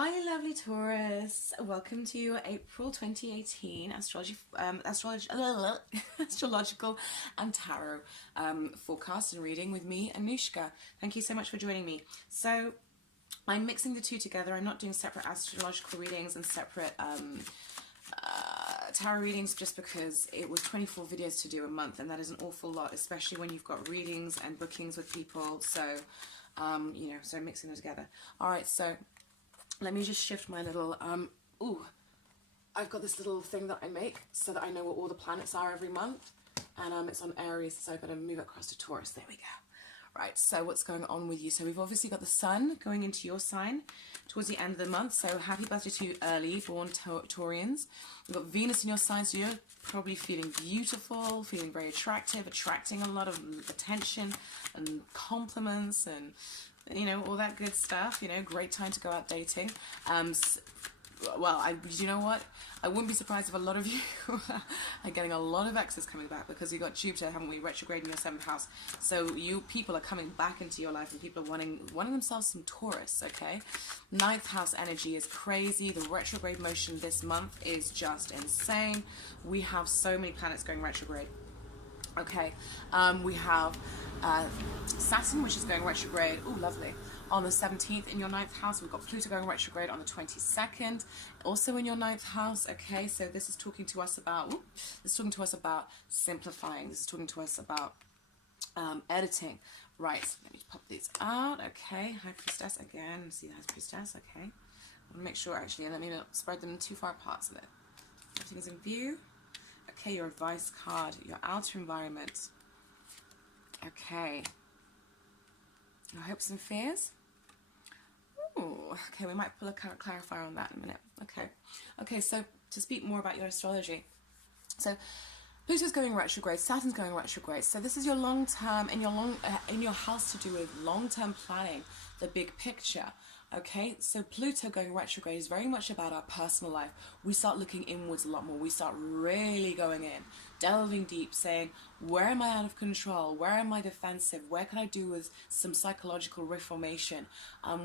Hi lovely Taurus, welcome to your April 2018 astrological and tarot forecast and reading with me, Anushka. Thank you so much for joining me. So I'm mixing the two together. I'm not doing separate astrological readings and separate tarot readings just because it was 24 videos to do a month, and that is an awful lot, especially when you've got readings and bookings with people. So so I'm mixing them together. All right, so let me just shift my little, I've got this little thing that I make so that I know what all the planets are every month. And it's on Aries, so I've got to move it across to Taurus. There we go. Right, so what's going on with you? So we've obviously got the sun going into your sign towards the end of the month. So happy birthday to you early born Taurians. We've got Venus in your sign, so you're probably feeling beautiful, feeling very attractive, attracting a lot of attention and compliments and all that good stuff. Great time to go out dating. You know what? I wouldn't be surprised if a lot of you are getting a lot of exes coming back, because you got Jupiter, haven't we, retrograde in your 7th house. So you people are coming back into your life, and people are wanting themselves some Taurus, okay? 9th house energy is crazy. The retrograde motion this month is just insane. We have so many planets going retrograde. Okay, we have Saturn, which is going retrograde. Oh, lovely. On the 17th in your 9th house. We've got Pluto going retrograde on the 22nd, also in your 9th house. Okay, so this is talking to us about simplifying. This is talking to us about editing. Right, so let me pop these out. Okay, High Priestess again. See the High Priestess. Okay, I want to make sure actually, and let me not spread them too far apart so that everything is in view. Okay, your advice card, your outer environment. Okay, your hopes and fears. Ooh, okay, we might pull a clarifier on that in a minute. Okay, so to speak more about your astrology. So Pluto's going retrograde, Saturn's going retrograde. So this is your long-term, in your house to do with long-term planning, the big picture. Okay, so Pluto going retrograde is very much about our personal life. We start looking inwards a lot more. We start really going in, delving deep, saying, where am I out of control? Where am I defensive? Where can I do with some psychological reformation?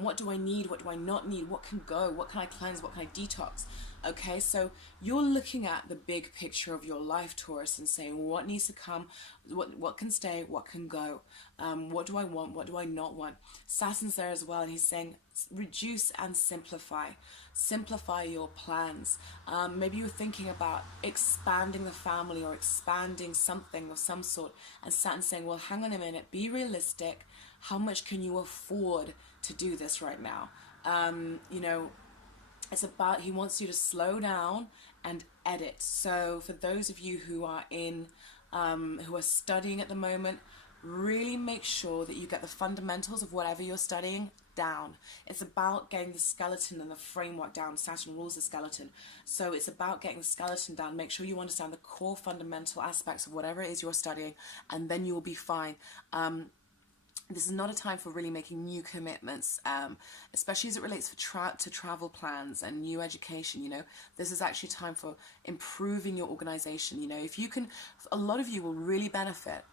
What do I need? What do I not need? What can go? What can I cleanse? What can I detox? Okay, so you're looking at the big picture of your life, Taurus, and saying what needs to come, what can stay, what can go, what do I want, what do I not want. Saturn's there as well, and he's saying reduce and simplify. Simplify your plans. Maybe you're thinking about expanding the family or expanding something of some sort, and Saturn's saying, well, hang on a minute, be realistic. How much can you afford to do this right now? It's about, he wants you to slow down and edit. So for those of you who are who are studying at the moment, really make sure that you get the fundamentals of whatever you're studying down. It's about getting the skeleton and the framework down. Saturn rules the skeleton. So it's about getting the skeleton down. Make sure you understand the core fundamental aspects of whatever it is you're studying, and then you'll be fine. This is not a time for really making new commitments, especially as it relates to travel plans and new education. This is actually time for improving your organization. If you can, a lot of you will really benefit.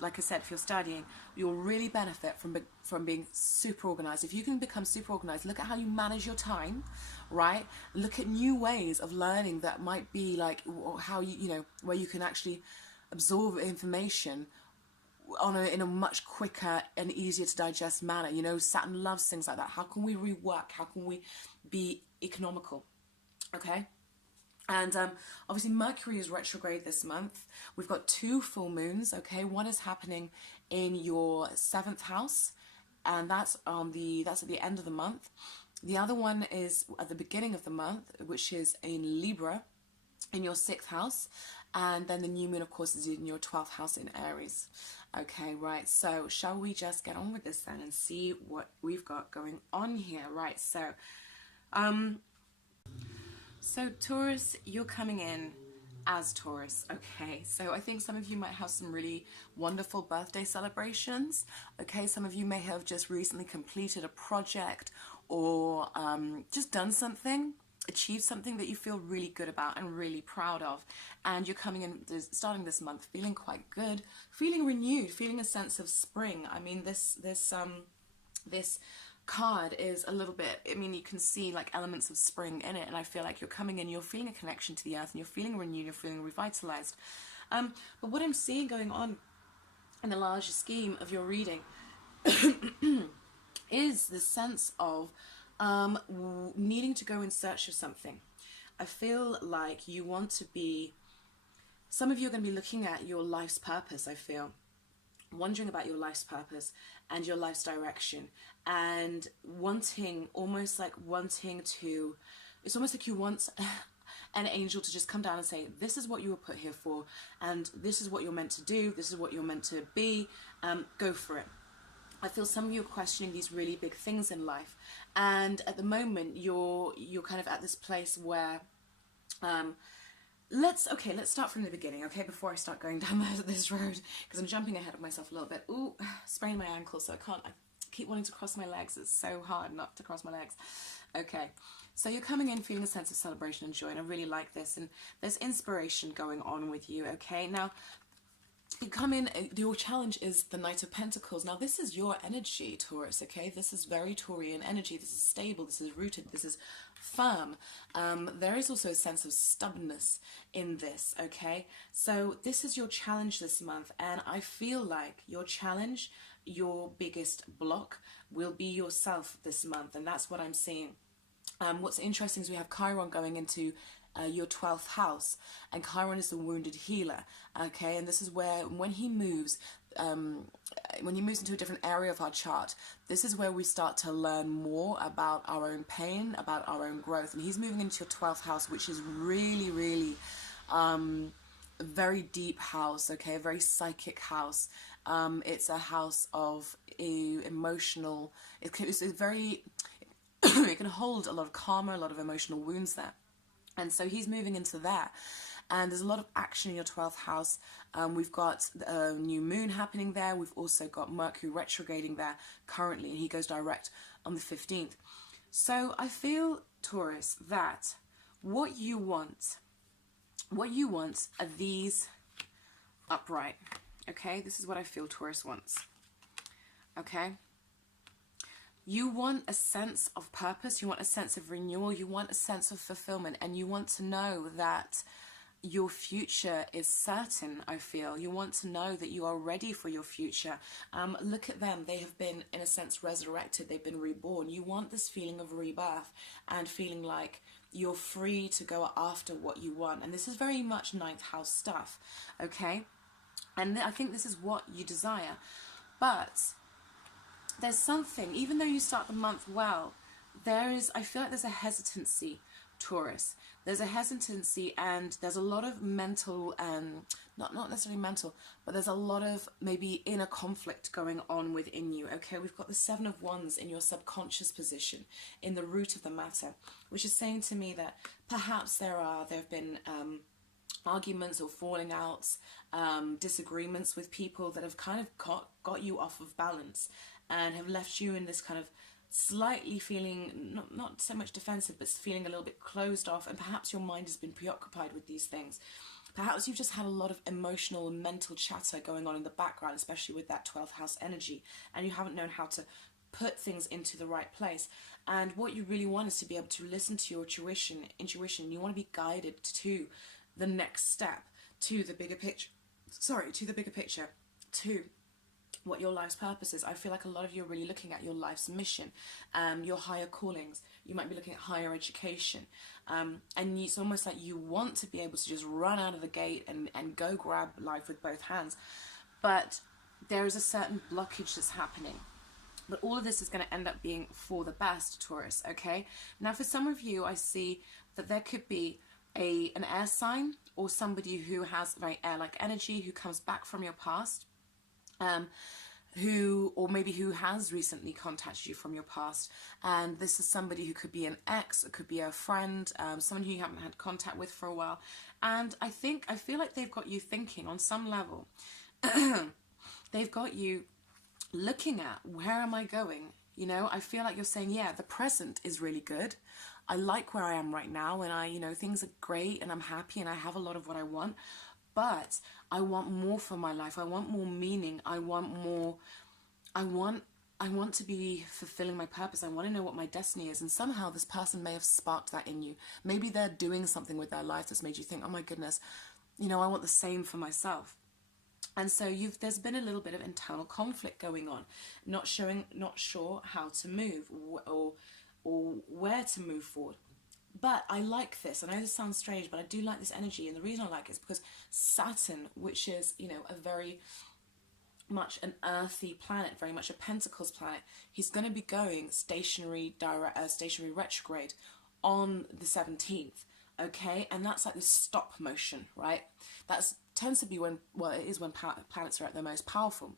Like I said, if you're studying, you'll really benefit from being super organized. If you can become super organized, look at how you manage your time, right? Look at new ways of learning that might be like how where you can actually absorb information in a much quicker and easier to digest manner. Saturn loves things like that. How can we rework? How can we be economical? Okay. And obviously Mercury is retrograde this month. We've got 2 full moons. Okay, one is happening in your 7th house, and that's at the end of the month. The other one is at the beginning of the month, which is in Libra, in your 6th house. And then the new moon, of course, is in your 12th house in Aries. Okay, right, so shall we just get on with this then and see what we've got going on here? Right, so Taurus, you're coming in as Taurus. Okay, so I think some of you might have some really wonderful birthday celebrations. Okay, some of you may have just recently completed a project or just done something, achieved something that you feel really good about and really proud of, and you're coming in, starting this month, feeling quite good, feeling renewed, feeling a sense of spring. I mean, this card is a little bit, I mean, you can see like elements of spring in it, and I feel like you're coming in, you're feeling a connection to the earth, and you're feeling renewed, you're feeling revitalized. But what I'm seeing going on in the larger scheme of your reading is the sense of needing to go in search of something. I feel like you want to be, some of you are going to be looking at your life's purpose, I feel, wondering about your life's purpose and your life's direction, and wanting, almost like wanting to, it's almost like you want an angel to just come down and say, this is what you were put here for, and this is what you're meant to do, this is what you're meant to be, go for it. I feel some of you are questioning these really big things in life, and at the moment you're kind of at this place where let's start from the beginning, okay, before I start going down this road, because I'm jumping ahead of myself a little bit. Ooh, sprained my ankle, so I keep wanting to cross my legs. It's so hard not to cross my legs. Okay, so you're coming in feeling a sense of celebration and joy, and I really like this, and there's inspiration going on with you, okay? Now, you come in, your challenge is the Knight of Pentacles. Now, this is your energy, Taurus, okay? This is very Taurian energy. This is stable, this is rooted, this is firm. There is also a sense of stubbornness in this, okay? So this is your challenge this month, and I feel like your challenge, your biggest block, will be yourself this month, and that's what I'm seeing. What's interesting is we have Chiron going into your 12th house, and Chiron is the wounded healer, okay? And this is where, when he moves into a different area of our chart, this is where we start to learn more about our own pain, about our own growth. And he's moving into your 12th house, which is really, really a very deep house, okay? A very psychic house. It's a house of emotional, it's very, it can hold a lot of karma, a lot of emotional wounds there. And so he's moving into that. And there's a lot of action in your 12th house. We've got a new moon happening there. We've also got Mercury retrograding there currently, and he goes direct on the 15th. So I feel, Taurus, that what you want are these upright. Okay, this is what I feel Taurus wants. Okay. You want a sense of purpose, you want a sense of renewal, you want a sense of fulfillment, and you want to know that your future is certain, I feel. You want to know that you are ready for your future. Look at them. They have been, in a sense, resurrected. They've been reborn. You want this feeling of rebirth and feeling like you're free to go after what you want. And this is very much ninth house stuff, okay? And I think this is what you desire. But there's something, even though you start the month well, I feel like there's a hesitancy, Taurus. There's a hesitancy, and there's a lot of mental, not necessarily mental, but there's a lot of maybe inner conflict going on within you, okay? We've got the Seven of Wands in your subconscious position, in the root of the matter, which is saying to me that perhaps there have been arguments or falling outs, disagreements with people that have kind of got you off of balance and have left you in this kind of slightly feeling, not so much defensive, but feeling a little bit closed off, and perhaps your mind has been preoccupied with these things. Perhaps you've just had a lot of emotional and mental chatter going on in the background, especially with that 12th house energy, and you haven't known how to put things into the right place. And what you really want is to be able to listen to your intuition. You want to be guided to the next step, to the bigger picture, to what your life's purpose is. I feel like a lot of you are really looking at your life's mission, your higher callings. You might be looking at higher education, and it's almost like you want to be able to just run out of the gate and go grab life with both hands. But there is a certain blockage that's happening. But all of this is going to end up being for the best, Taurus, okay? Now, for some of you, I see that there could be an air sign, or somebody who has very air-like energy, who comes back from your past, who has recently contacted you from your past, and this is somebody who could be an ex, it could be a friend, someone who you haven't had contact with for a while, and I feel like they've got you thinking on some level. They've got you looking at, where am I going? You know, I feel like you're saying, yeah, the present is really good. I like where I am right now, and things are great, and I'm happy, and I have a lot of what I want. But I want more for my life. I want more meaning. I want I want to be fulfilling my purpose. I want to know what my destiny is. And somehow this person may have sparked that in you. Maybe they're doing something with their life that's made you think, oh my goodness, you know, I want the same for myself. And so there's been a little bit of internal conflict going on, not sure how to move or where to move forward. But I like this. I know this sounds strange, but I do like this energy. And the reason I like it is because Saturn, which is, you know, a very much an earthy planet, very much a Pentacles planet, he's going to be going stationary retrograde on the 17th. Okay, and that's like this stop motion, right? That tends to be when, well, it is when planets are at their most powerful.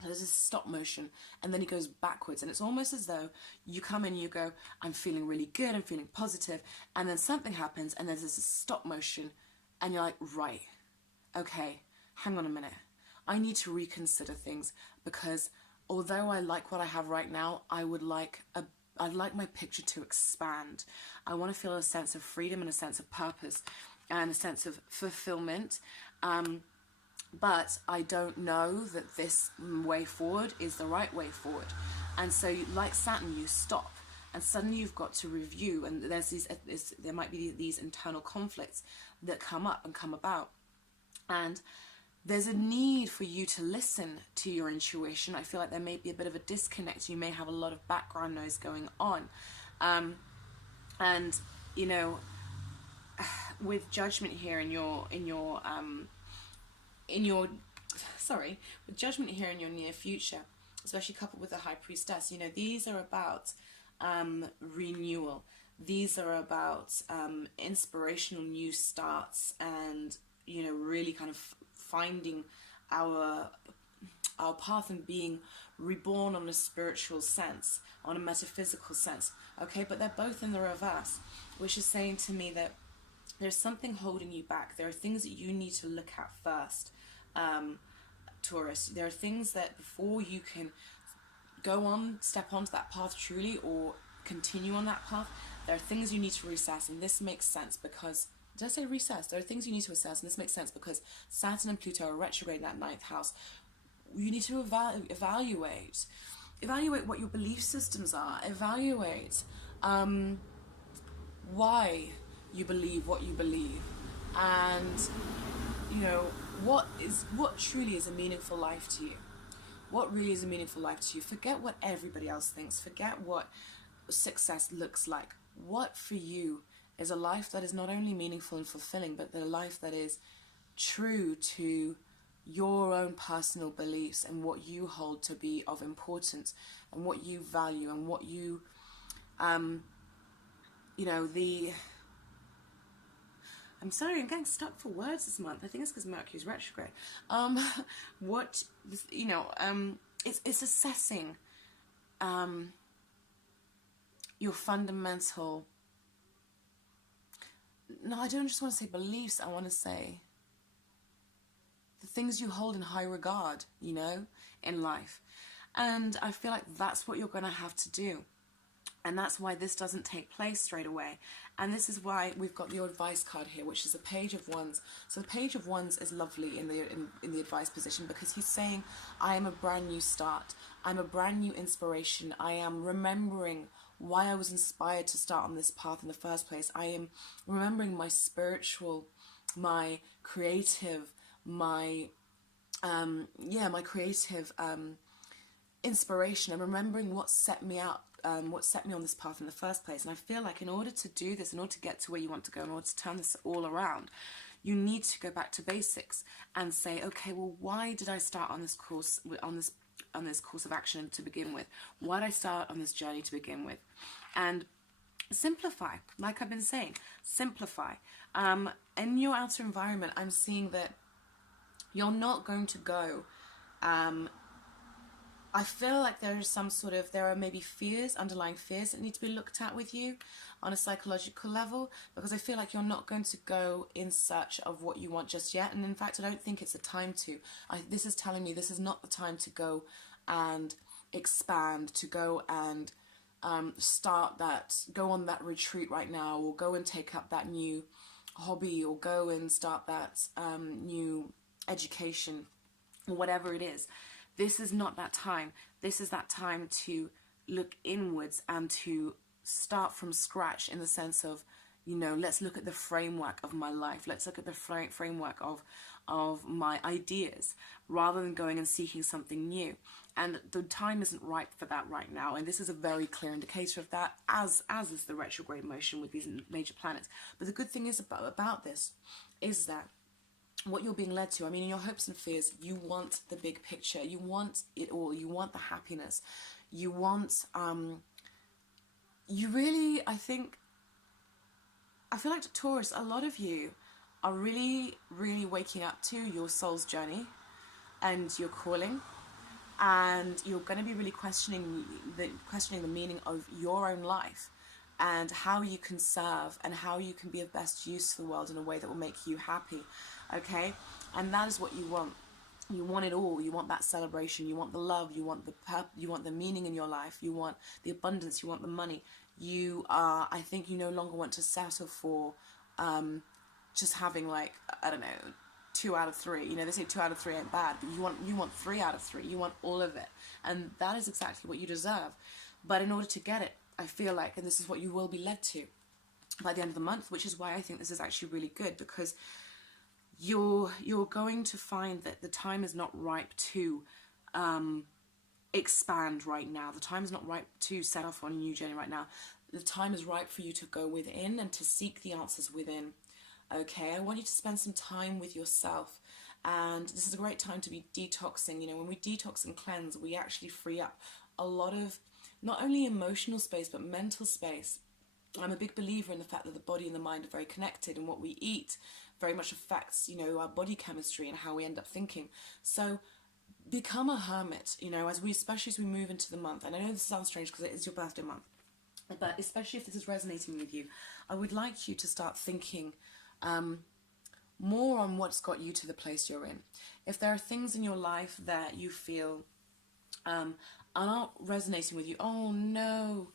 So there's this stop motion, and then he goes backwards, and it's almost as though you come in, you go, I'm feeling really good, I'm feeling positive, and then something happens, and there's this stop motion, and you're like, right, okay, hang on a minute, I need to reconsider things, because although I like what I have right now, I'd like my picture to expand. I want to feel a sense of freedom and a sense of purpose and a sense of fulfillment. But I don't know that this way forward is the right way forward. And so, like Saturn, you stop, and suddenly you've got to review, and there might be these internal conflicts that come up and come about. And there's a need for you to listen to your intuition. I feel like there may be a bit of a disconnect. You may have a lot of background noise going on. And, you know, with judgment here with judgment here in your near future, especially coupled with the High Priestess, you know, these are about renewal. These are about inspirational new starts, and, you know, really kind of finding our path and being reborn on a spiritual sense, on a metaphysical sense. Okay, but they're both in the reverse, which is saying to me that there's something holding you back. There are things that you need to look at first, Taurus. There are things that before you can step onto that path truly, or continue on that path, there are things you need to reassess. And this makes sense because, did I say reassess? There are things you need to assess, and this makes sense because Saturn and Pluto are retrograde in that 9th house. You need to evaluate what your belief systems are. Evaluate why you believe what you believe, and, you know, what truly is a meaningful life to you. What really is a meaningful life to you? Forget what everybody else thinks. Forget what success looks like. What for you is a life that is not only meaningful and fulfilling, but a life that is true to your own personal beliefs and what you hold to be of importance and what you value and what you, you know, I'm sorry, I'm getting stuck for words this month. I think it's because Mercury's retrograde. It's assessing your fundamental, no, I don't just want to say beliefs, I want to say the things you hold in high regard, you know, in life. And I feel like that's what you're going to have to do. And that's why this doesn't take place straight away. And this is why we've got the advice card here, which is a Page of Wands. So the Page of Wands is lovely in the advice position, because he's saying, I am a brand new start. I'm a brand new inspiration. I am remembering why I was inspired to start on this path in the first place. I am remembering my spiritual, my creative, my creative inspiration. I'm remembering what set me up. What set me on this path in the first place. And I feel like in order to do this, in order to get to where you want to go, in order to turn this all around, you need to go back to basics and say, okay, well, why did I start on this course, on this course of action to begin with? Why did I start on this journey to begin with? And simplify, like I've been saying, simplify. In your outer environment, I'm seeing that you're not going to go I feel like there are maybe underlying fears that need to be looked at with you on a psychological level, because I feel like you're not going to go in search of what you want just yet. And in fact, I don't think it's the time to. This is telling me this is not the time to go and expand, to go and go on that retreat right now, or go and take up that new hobby, or go and start that new education, or whatever it is. this is not that time. This is that time to look inwards and to start from scratch, in the sense of, you know, let's look at the framework of my life. Let's look at the framework of my ideas, rather than going and seeking something new. And the time isn't ripe for that right now. And this is a very clear indicator of that, as is the retrograde motion with these major planets. But the good thing is about this is that what you're being led to, I mean, in your hopes and fears, you want the big picture. You want it all. You want the happiness. You want, you really, I feel like, Taurus, a lot of you are really, really waking up to your soul's journey and your calling. And you're going to be really questioning the meaning of your own life, and how you can serve and how you can be of best use to the world in a way that will make you happy, okay? And that is what you want. You want it all. You want that celebration. You want the love. You want the meaning in your life. You want the abundance. You want the money. I think you no longer want to settle for just having, like, I don't know, 2 out of 3. You know, they say 2 out of 3 ain't bad, but you want 3 out of 3. You want all of it, and that is exactly what you deserve. But in order to get it, I feel like, and this is what you will be led to by the end of the month, which is why I think this is actually really good, because you're going to find that the time is not ripe to expand right now. The time is not ripe to set off on a new journey right now. The time is ripe for you to go within and to seek the answers within. Okay, I want you to spend some time with yourself, and this is a great time to be detoxing. You know, when we detox and cleanse, we actually free up a lot of not only emotional space but mental space. I'm a big believer in the fact that the body and the mind are very connected, and what we eat very much affects, you know, our body chemistry and how we end up thinking. So become a hermit, you know, especially as we move into the month. And I know this sounds strange because it is your birthday month, but especially if this is resonating with you, I would like you to start thinking more on what's got you to the place you're in. If there are things in your life that you feel are not resonating with you, oh no,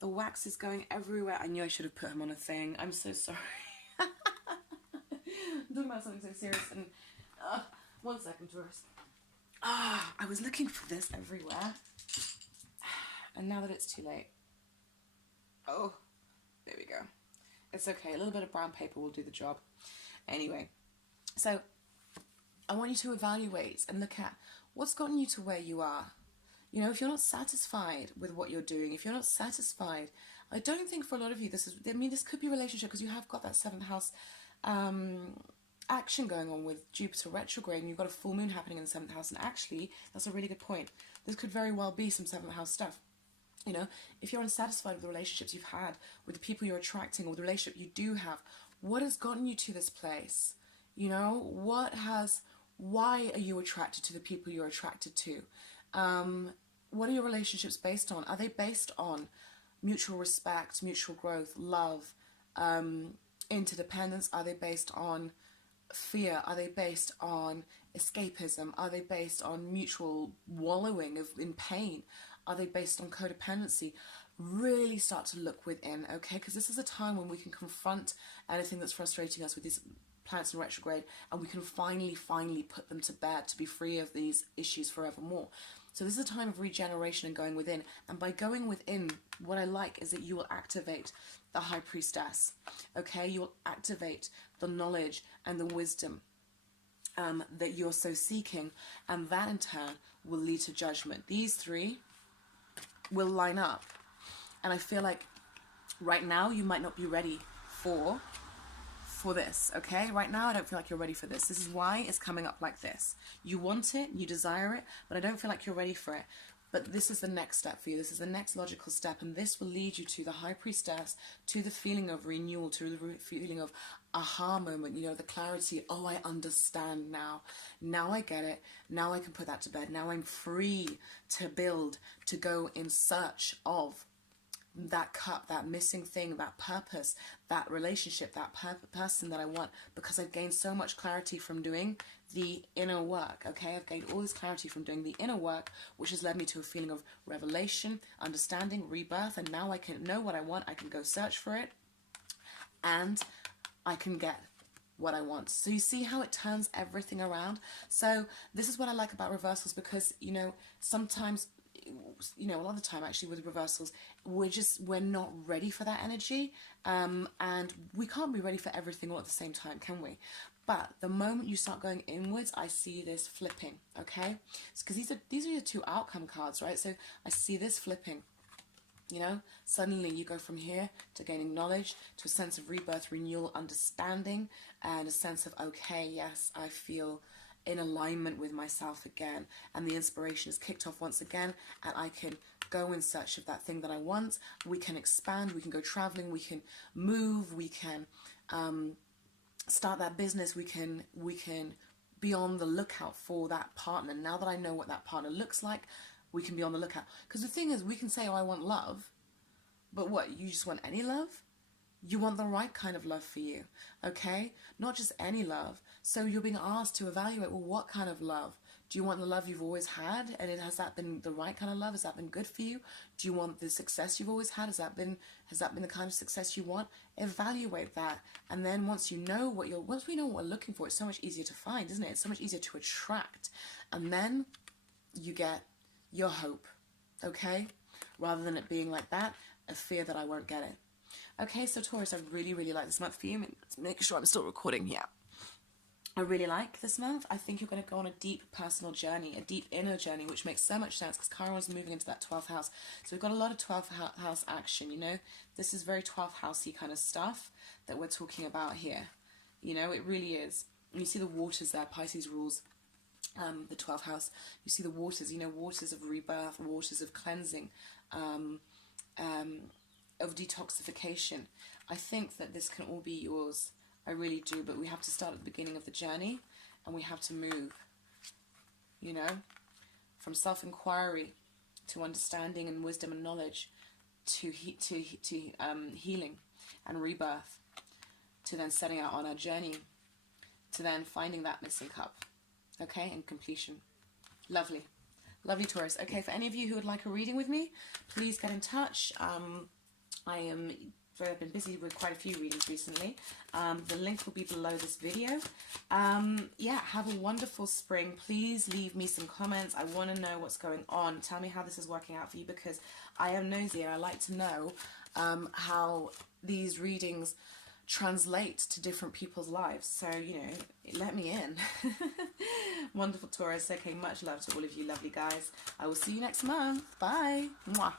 the wax is going everywhere. I knew I should have put him on a thing. I'm so sorry. I'm talking about something so serious. And 1 second, Taurus. I was looking for this everywhere, and now that it's too late, oh, there we go. It's okay, a little bit of brown paper will do the job. Anyway, so I want you to evaluate and look at what's gotten you to where you are. You know, if you're not satisfied with what you're doing, if you're not satisfied, I don't think for a lot of you this could be a relationship, because you have got that 7th house action going on with Jupiter retrograde, and you've got a full moon happening in the 7th house. And actually, that's a really good point. This could very well be some 7th house stuff. You know, if you're unsatisfied with the relationships you've had, with the people you're attracting, or the relationship you do have, what has gotten you to this place? You know, why are you attracted to the people you're attracted to? What are your relationships based on? Are they based on mutual respect, mutual growth, love, interdependence? Are they based on fear? Are they based on escapism? Are they based on mutual wallowing in pain? Are they based on codependency? Really start to look within, okay? Because this is a time when we can confront anything that's frustrating us with these planets in retrograde, and we can finally put them to bed to be free of these issues forevermore. So this is a time of regeneration and going within. And by going within, what I like is that you will activate the High Priestess, okay? You will activate the knowledge and the wisdom that you're so seeking, and that in turn will lead to judgment. These 3 will line up, and I feel like right now you might not be ready for this, okay? Right now I don't feel like you're ready for this. This is why it's coming up like this. You want it, you desire it, but I don't feel like you're ready for it. But this is the next step for you. This is the next logical step, and this will lead you to the High Priestess, to the feeling of renewal, to the feeling of aha moment, you know, the clarity. Oh, I understand now. Now I get it. Now I can put that to bed. Now I'm free to build, to go in search of that cup, that missing thing, that purpose, that relationship, that person that I want, because I've gained so much clarity from doing the inner work, okay? I've gained all this clarity from doing the inner work, which has led me to a feeling of revelation, understanding, rebirth, and now I can know what I want. I can go search for it, and I can get what I want. So you see how it turns everything around? So this is what I like about reversals, because, you know, sometimes, you know, a lot of the time actually with reversals, we're not ready for that energy, and we can't be ready for everything all at the same time, can we? But the moment you start going inwards, I see this flipping, okay? Because these are your two outcome cards, right? So I see this flipping. You know, suddenly you go from here to gaining knowledge, to a sense of rebirth, renewal, understanding, and a sense of, okay, yes, I feel in alignment with myself again, and the inspiration is kicked off once again, and I can go in search of that thing that I want. We can expand, we can go traveling, we can move, we can start that business, we can be on the lookout for that partner. Now that I know what that partner looks like, we can be on the lookout. Because the thing is, we can say, oh, I want love, but what, you just want any love? You want the right kind of love for you, okay? Not just any love. So you're being asked to evaluate, well, what kind of love? Do you want the love you've always had? And has that been the right kind of love? Has that been good for you? Do you want the success you've always had? Has that been the kind of success you want? Evaluate that. And then once we know what we're looking for, it's so much easier to find, isn't it? It's so much easier to attract. And then you get your hope, okay? Rather than it being like that, a fear that I won't get it. Okay, so Taurus, I really, really like this month for you. Let's make sure I'm still recording here. I really like this month. I think you're going to go on a deep personal journey, a deep inner journey, which makes so much sense because Chiron's moving into that 12th house. So we've got a lot of 12th house action, you know. This is very 12th housey kind of stuff that we're talking about here. You know, it really is. And you see the waters there, Pisces rules the 12th house. You see the waters, you know, waters of rebirth, waters of cleansing, of detoxification. I think that this can all be yours. I really do, but we have to start at the beginning of the journey, and we have to move, you know, from self-inquiry to understanding and wisdom and knowledge to healing and rebirth, to then setting out on our journey, to then finding that missing cup. Okay, and completion. Lovely. Lovely, Taurus. Okay, for any of you who would like a reading with me, please get in touch. I've been busy with quite a few readings recently. The link will be below this video. Yeah, have a wonderful spring. Please leave me some comments. I want to know what's going on. Tell me how this is working out for you, because I am nosy and I like to know how these readings translate to different people's lives. So, you know, let me in. Wonderful, Taurus. Okay, much love to all of you lovely guys. I will see you next month. Bye. Mwah.